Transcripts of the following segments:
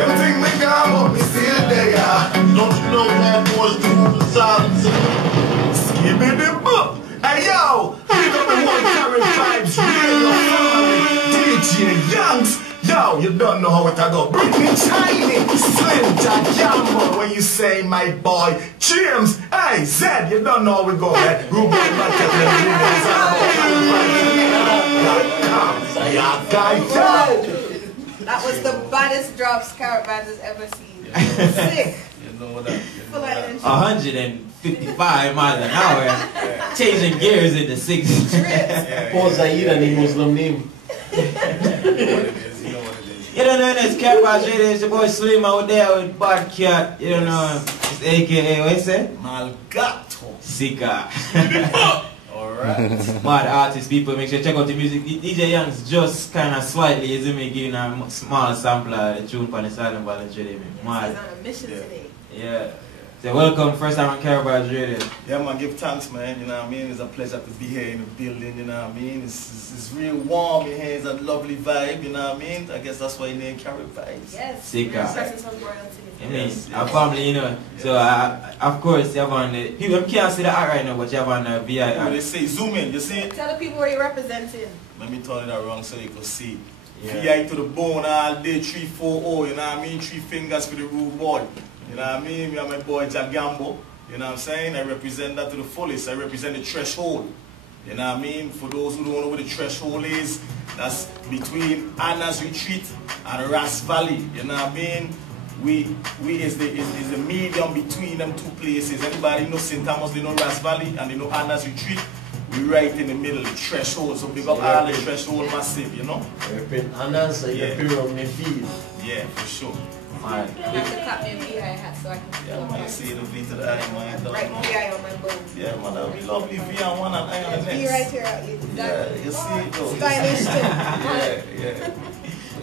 Them think me gone, but me still there. Don't you know that boys do the silence? Skip it the book. Hey yo, pick up the one CaribVibes radio family. T.H.O.M. Yo, you don't know how it a go. Britney Tiny, Slim Jambo. When you say my boy James, hey Zed, you don't know how we go, man. RudeBwoy Talks. That was the baddest drops CaribVibes has ever seen. Sick. You know that. 155 miles an hour, changing gears in the 6. Pause Zaire the Muslim name. You don't know this CaribVibes radio, it's your boy Slim out there with Bad Cat, you don't know, it's aka, what you say? Gato. Sika. Alright. Mad artists, people, make sure you check out the music. DJ Young's just kind of slightly, isn't me, giving a small sample of the tune for the silent Violence Riddim. Mad. He's on a mission today. Yeah. So welcome, first time on CaribVibes Radio. Yeah, man, give thanks, man, you know what I mean? It's a pleasure to be here in the building, you know what I mean? It's real warm in here, it's a lovely vibe, you know what I mean? I guess that's why you name CaribVibes. Yes. Sika. Some royalty. I mean, our family, you know. Yes. So, of course, you have on the... People can't see the art right now, but you have on the V.I.anthem. They say, zoom in, you see it? Tell the people where you're representing. Let me turn it around so you can see. Yeah. V.I. to the bone all day, 3-4-0, you know what I mean? 3 fingers for the RudeBwoy. You know what I mean? Me and my boy Jagambo. You know what I'm saying? I represent that to the fullest. I represent the threshold. You know what I mean? For those who don't know what the threshold is, that's between Anna's Retreat and Ras Valley. You know what I mean? We is the medium between them two places. Anybody know St.Thomas, they know Ras Valley, and they know Anna's Retreat. We right in the middle, the threshold. So big up all the threshold massive, you know? Anna's on the field. Yeah, for sure. Alright. You don't have to cut me a VI hat so I can Yeah, man, you see the V to the I, man. Right, VI on my boat. Yeah, man, that would be lovely. V on one and I on the next. V right here. Yeah, you see it though. Stylish too. Yeah.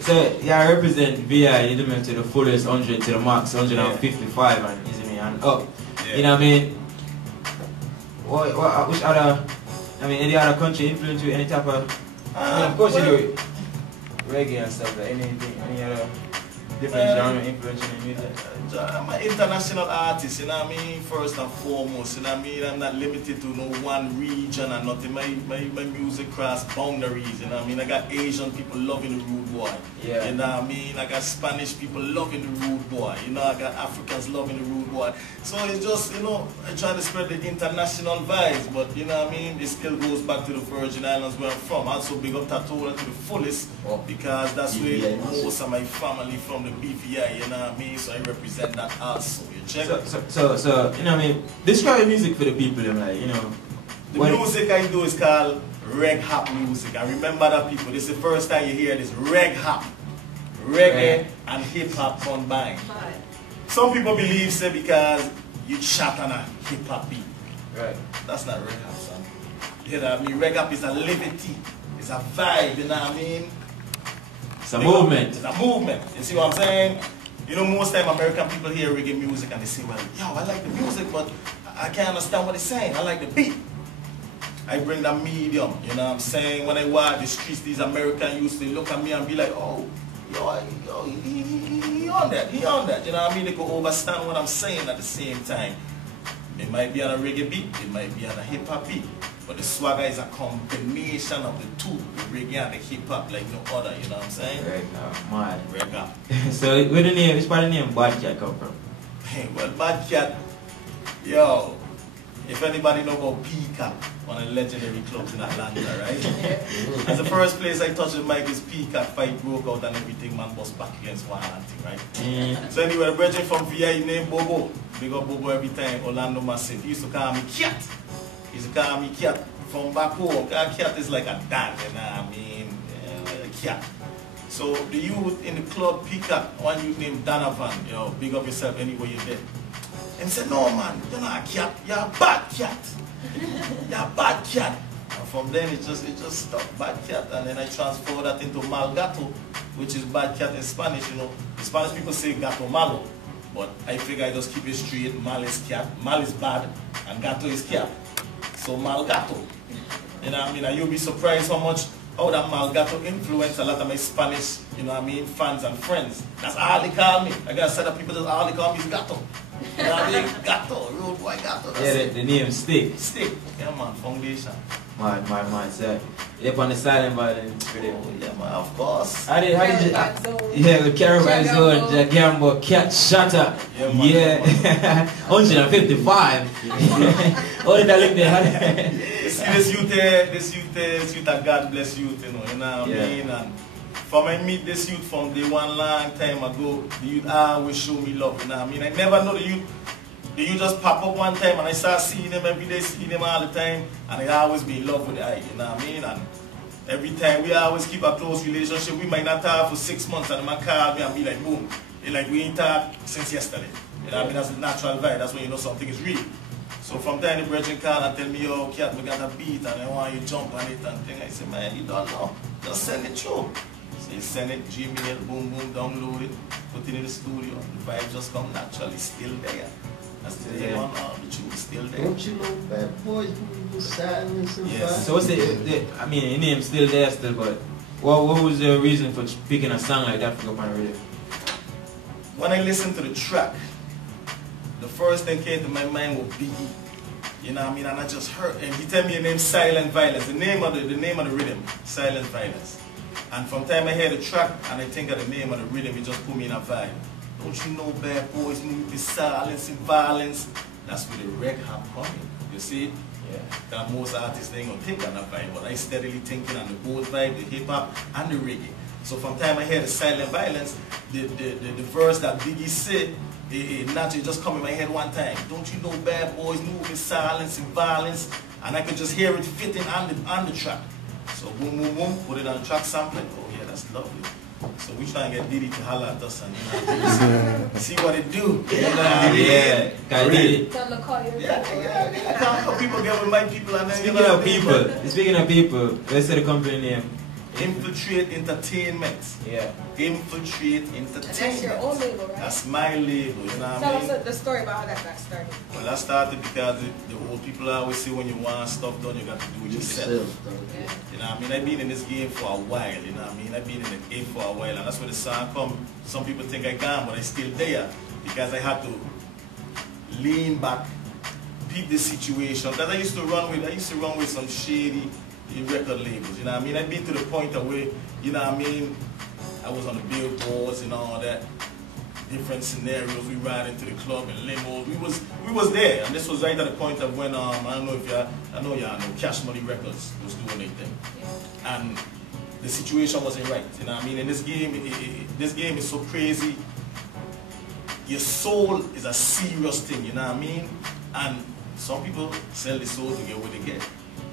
So, yeah, I represent VI, you know, to the fullest 100, to the max 155, and easy me, and up. Yeah. You know what I mean? Which other, I mean, any other country influence you, any type of, I mean, of course you do reggae and stuff, like anything, any other different genre influence in music? I'm an international artist, you know what I mean? First and foremost, you know what I mean? I'm not limited to no one region or nothing. My music cross boundaries, you know what I mean? I got Asian people loving the RudeBwoy. Yeah. You know what I mean? I got Spanish people loving the RudeBwoy. You know, I got Africans loving the RudeBwoy. So it's just, you know, I try to spread the international vibes, but you know what I mean? It still goes back to the Virgin Islands where I'm from. Also big up T.H.O.M to the fullest, because that's where most of my family from, the BVI, you know what I mean? So I represent that also. You check? So you know what I mean? Describe the music for the people, like, you know. The music I do is called Regg-Hop music. And remember that, people, this is the first time you hear this. Regg-Hop. Reggae and hip-hop combined. Some people believe, say, because you chat on a hip-hop beat. Right. That's not Regg-Hop, son. You know what I mean? Regg-Hop is a liberty. It's a vibe, you know what I mean? It's a movement. It's a movement. You see what I'm saying? You know, most time American people hear reggae music and they say, well, yo, I like the music, but I can't understand what it's saying. I like the beat. I bring that medium, you know what I'm saying? When I walk the streets, these Americans used to look at me and be like, oh, yo, he on that, he on that. You know what I mean? They could understand what I'm saying at the same time. It might be on a reggae beat, it might be on a hip-hop beat. But the swagger is a combination of the two, the reggae and the hip-hop like no other, you know what I'm saying? Regg-Hop, mad. Regg-Hop. So where the name, which part of the name Bad Cat come from? Hey, well, Bad Cat, yo, if anybody know about Peacock, one of the legendary clubs in Atlanta, right? That's the first place I touched the mic is Peacock. Fight broke out and everything, man, was back against V.I.anthem, right? So anyway, the brethren from VI named Bobo. Big up Bobo every time, Orlando Massive. He used to call me Cat. He used to call me Cat from back home. Cat is like a dad, you know what I mean? Cat. So the youth in the club, Peacock, one youth named Donovan, yo, big up yourself anywhere you're there. And said, no man, you're not a cat, you're a bad cat. You're a bad cat. And from then it just stuck, bad cat. And then I transferred that into Mal Gato, which is bad cat in Spanish, you know. The Spanish people say gato malo. But I figure I just keep it straight. Mal is cat, mal is bad, and gato is cat. So Mal Gato. You know what I mean? And you'll be surprised how much how that man Gato influenced a lot of my Spanish, you know what I mean, fans and friends. That's all they call me. I got a set of people that all they call me is Gato. You know what I mean? Gato, RudeBwoy Gato. Yeah, the name stick. Stick. Yeah man, foundation. My set. Yep, on the silent violence video. Oh, yeah man, of course. How did you, yeah, with CaribVibes Zone, Jagambo, Cat Shutter. Yeah, 155. What did I look there? You see this youth, God bless youth, you know what I mean? And from I meet this youth from day one long time ago, the youth always show me love, you know what I mean? I never know the youth just pop up one time and I start seeing them every day, seeing them all the time, and I always be in love with the eye, you know what I mean? And every time we always keep a close relationship. We might not talk for 6 months and man call me and be like, boom, it's like we ain't talked since yesterday. You know what I mean? That's the natural vibe, that's when you know something is real. So from time the brethren call and tell me, yo, Cat, we got a beat and I want you to jump on it and thing. I say, man, you don't know. Just send it through. So you send it, Gmail, boom, boom, download it, put it in the studio. The vibe just come naturally, still there. That's the day one, the tune is still there. Don't you know bad boys moving silence and Yes. So what's I mean, your name's still there still, but what was the reason for picking a song like that for your radio? When I listened to the track, the first thing came to my mind was Biggie. You know what I mean? And I just heard, and he tell me the name Silent Violence, the name of the rhythm, Silent Violence. And from time I hear the track and I think of the name of the rhythm, it just put me in a vibe. Don't you know bad boys move with silence and violence? That's where the Regg-Hop coming. You see? Yeah. That most artists they ain't gonna think on that vibe, but I steadily thinking on the both vibe, the hip hop and the reggae. So from time I hear the Silent Violence, the verse that Biggie said, it naturally just come in my head one time. Don't you know bad boys move in silence and violence? And I could just hear it fitting on the track. So boom, boom, boom, put it on the track sampling. Oh yeah, that's lovely. So we try and get Diddy to holler at us and see what it do. Yeah, People get with my people and then Speaking of people, let's say the company name. IInfiltrate Intertainment. Yeah. IInfiltrate Intertainment. That's your own label, right? That's my label, you know what I Tell mean? us the story about how that got started. Well, that started because the old people always say when you want stuff done, you got to do it yourself. You know what I mean? I've been in this game for a while, you know what I mean? I've been in the game for a while, and that's where the song come. Some people think I gone, but I'm still there because I had to lean back, beat the situation. Because I used to run with some shady record labels, you know what I mean? I've been to the point of where, you know what I mean, I was on the billboards and all that, different scenarios, we ride into the club in limos, we was there, and this was right at the point of when, I don't know if y'all know Cash Money Records was doing their thing, and the situation wasn't right, you know what I mean? In this game, this game is so crazy, your soul is a serious thing, you know what I mean? And some people sell the soul to get what they get.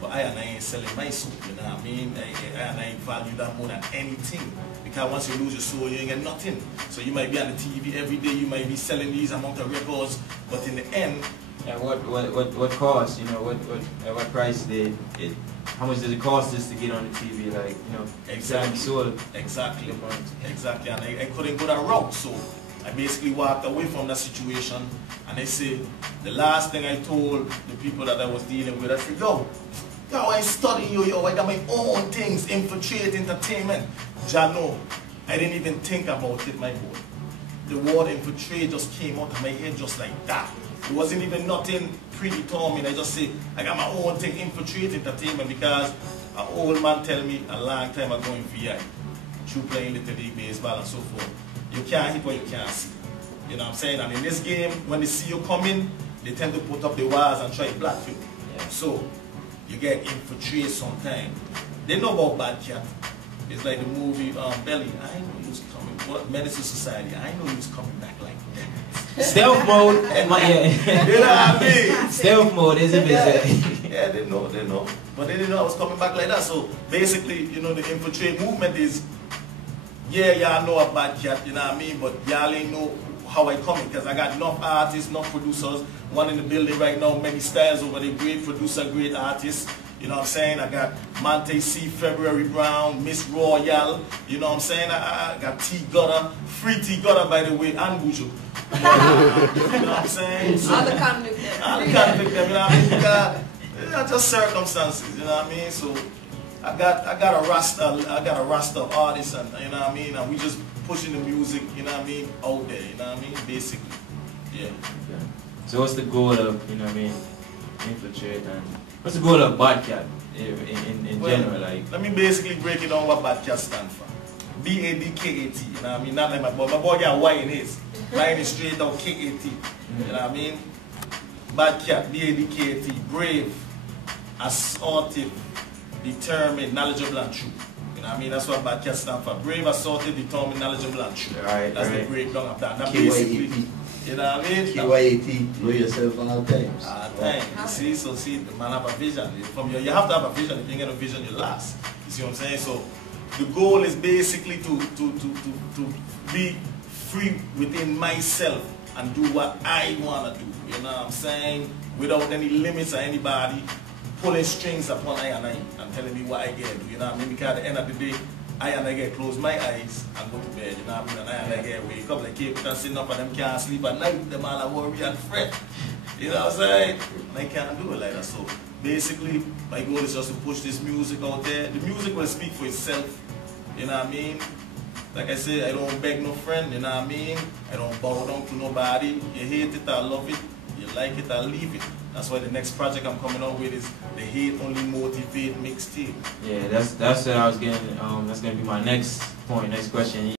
But I ain't selling my soul, you know what I mean? I ain't value that more than anything. Because once you lose your soul, you ain't get nothing. So you might be on the TV every day, you might be selling these amount of records, but in the end... And what cost, you know, what price how much does it cost just to get on the TV, like, you know, exactly. Soul? Exactly, exactly, and I couldn't go that route, so I basically walked away from that situation, and I said, the last thing I told the people that I was dealing with, I said, yo, I study you, I got my own things, IInfiltrate Entertainment. Jano, I didn't even think about it, my boy. The word infiltrate just came out of my head just like that. It wasn't even nothing predetermined. I just said, I got my own thing, IInfiltrate Entertainment, because an old man tell me a long time ago in VI, through playing Little League baseball and so forth, you can't hit what you can't see. You know what I'm saying? And in this game, when they see you coming, they tend to put up the walls and try to block you. Yeah. So, you get infiltrated sometimes. They know about Bad Cat. It's like the movie Belly. I know he was coming. What Medicine Society? I know he was coming back like that. Stealth mode. You know what I mean? Stealth mode is a bit. Yeah, they know. But they didn't know I was coming back like that. So basically, you know, the infiltrate movement is, yeah, y'all know about Cat, you know what I mean? But y'all ain't know how I come in, because I got enough artists, enough producers, one in the building right now, many styles over there, great producer, great artists, you know what I'm saying? I got Monte C, February Brown, Miss Royale, you know what I'm saying? I got T Gutter, free T Gutter by the way, and Buju. You know what I'm saying? So, all the convict them. All the convict them, you know what I mean? Because, just circumstances, you know what I mean? So, I got a roster of artists, and you know what I mean, and we just pushing the music, you know what I mean, out there, you know what I mean, basically. Yeah. Okay. So what's the goal of, you know what I mean, Infiltrate, and what's the goal of Bad Cat in general? Like, let me basically break it down what Bad Cat stand for. B-A-D-K-A-T, you know what I mean? Not like my boy. My boy got Y in his. Mine is straight out K-A-T. You know what I mean? Bad Cat, B-A-D-K-A-T. Brave, assertive, determined, knowledgeable and true. You know what I mean? That's what Bad Cat stand for. Brave, assertive, determined, knowledgeable and true. Right, that's the breakdown of that. That basically, you know what I mean? K-Y-A-T, know yourself all times. All times. You see, so see, the man have a vision. You have to have a vision. If you get a vision, you last. You see what I'm saying? So the goal is basically to be free within myself and do what I want to do. You know what I'm saying? Without any limits or anybody pulling strings upon I and telling me what I get to do. You know what I mean? Because at the end of the day, I get close my eyes and go to bed. You know what I mean? And I get wake up like Cape and sitting up and them can't sleep at night. Them all are worry and fret. You know what I'm saying? And I can't do it like that. So basically, my goal is just to push this music out there. The music will speak for itself. You know what I mean? Like I said, I don't beg no friend, you know what I mean? I don't bow down to nobody. You hate it, I love it. You like it, I leave it. That's why the next project I'm coming out with is the Hate Only Motivate mixtape. Yeah, that's what I was getting. That's gonna be my next point, next question.